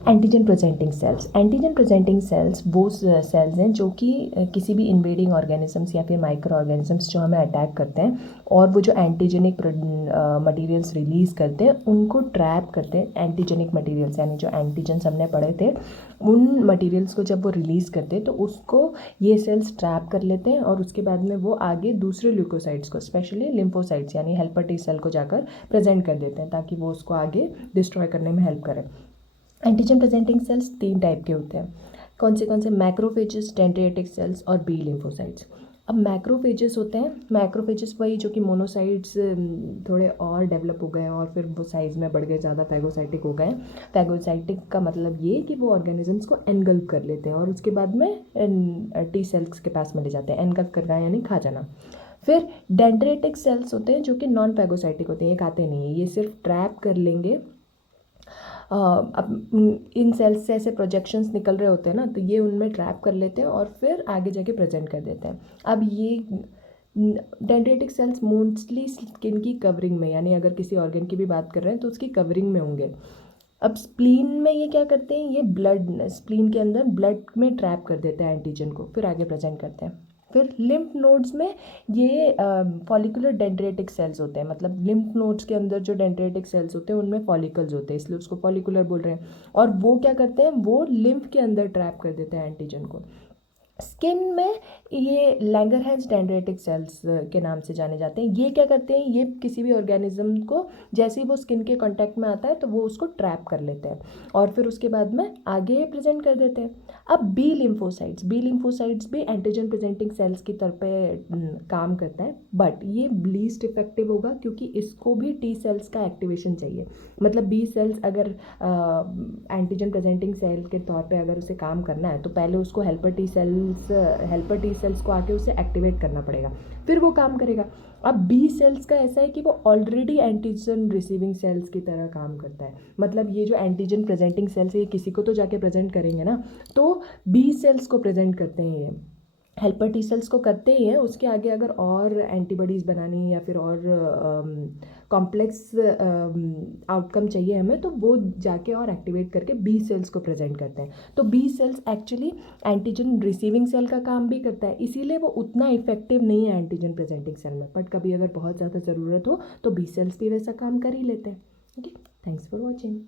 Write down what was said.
Antigen presenting sales. Antigen presenting sales वो sales हैं जो कि किसी भी इन्वेडिंग ऑर्गेनिजम्स या फिर माइक्रो ऑर्गेनिजम्स जो हमें अटैक करते हैं और वो जो एंटीजेनिक मटेरियल्स रिलीज़ करते हैं उनको ट्रैप करते हैं। एंटीजेनिक मटेरियल्स यानी जो एंटीजन्स हमने पढ़े थे उन मटेरियल्स को जब वो रिलीज़ करते हैं तो उसको ये सेल्स ट्रैप कर लेते हैं और उसके बाद में वो आगे दूसरे ल्यूकोसाइट्स को स्पेशली लिम्फोसाइट्स यानी हेल्पर टी सेल को जाकर प्रेजेंट कर देते हैं ताकि वो उसको आगे डिस्ट्रॉय करने में हेल्प करें। एंटीजन प्रेजेंटिंग सेल्स 3 टाइप के होते हैं। कौन से मैक्रोफेजेस, डेंड्रिटिक सेल्स और बी लिम्फोसाइट्स। अब मैक्रोफेजेस होते हैं, मैक्रोफेजेस वही जो कि मोनोसाइट्स थोड़े और डेवलप हो गए हैं और फिर वो साइज़ में बढ़ गए, ज़्यादा फैगोसाइटिक हो गए। फैगोसाइटिक का मतलब ये कि वो ऑर्गेनिजम्स को एनगल्फ कर लेते हैं और उसके बाद में टी सेल्स के पास में ले जाते हैं। एनगल्फ करना यानी खा जाना। फिर डेंड्रिटिक सेल्स होते हैं जो कि नॉन फैगोसाइटिक होते हैं, ये खाते नहीं हैं, ये सिर्फ ट्रैप कर लेंगे। अब इन सेल्स से ऐसे प्रोजेक्शंस निकल रहे होते हैं ना, तो ये उनमें ट्रैप कर लेते हैं और फिर आगे जाके प्रेजेंट कर देते हैं। अब ये डेंड्रिटिक सेल्स मोस्टली स्किन की कवरिंग में, यानी अगर किसी ऑर्गन की भी बात कर रहे हैं तो उसकी कवरिंग में होंगे। अब स्प्लीन में ये क्या करते हैं, ये ब्लड, स्प्लीन के अंदर ब्लड में ट्रैप कर देते हैं एंटीजन को, फिर आगे प्रेजेंट करते हैं। फिर लिम्फ नोड्स में ये फॉलिकुलर डेंड्रेटिक सेल्स होते हैं, मतलब लिम्फ नोड्स के अंदर जो डेंड्रेटिक सेल्स होते हैं उनमें फॉलिकल्स होते हैं, इसलिए उसको फॉलिकुलर बोल रहे हैं। और वो क्या करते हैं, वो लिम्फ के अंदर ट्रैप कर देते हैं एंटीजन को। स्किन में ये लैंगरहैंस डेंड्रेटिक सेल्स के नाम से जाने जाते हैं। ये क्या करते हैं, ये किसी भी ऑर्गेनिज्म को जैसे ही वो स्किन के कांटेक्ट में आता है तो वो उसको ट्रैप कर लेते हैं और फिर उसके बाद में आगे प्रेजेंट कर देते हैं। अब बी लिम्फोसाइट्स भी एंटीजन प्रेजेंटिंग सेल्स की तरह पे काम करता है, बट ये लीस्ट इफेक्टिव होगा क्योंकि इसको भी टी सेल्स का एक्टिवेशन चाहिए। मतलब बी सेल्स अगर एंटीजन प्रेजेंटिंग सेल के तौर पे अगर उसे काम करना है तो पहले उसको हेल्पर टी सेल्स को आके उसे एक्टिवेट करना पड़ेगा, फिर वो काम करेगा। अब बी सेल्स का ऐसा है कि वो ऑलरेडी एंटीजन रिसीविंग सेल्स की तरह काम करता है। मतलब ये जो एंटीजन प्रेजेंटिंग सेल्स है ये किसी को तो जाके प्रेजेंट करेंगे ना, तो बी सेल्स को प्रेजेंट करते हैं, ये हेल्पर टी सेल्स को करते ही हैं। उसके आगे अगर और एंटीबॉडीज़ बनानी या फिर और कॉम्प्लेक्स आउटकम चाहिए हमें तो वो जाके और एक्टिवेट करके बी सेल्स को प्रेजेंट करते हैं। तो B cells actually antigen receiving cell का काम भी करता है, इसीलिए वो उतना इफेक्टिव नहीं है एंटीजन प्रेजेंटिंग सेल में, बट कभी अगर बहुत ज़्यादा ज़रूरत हो तो बी सेल्स भी वैसा काम कर ही लेते हैं। Okay, thanks for watching.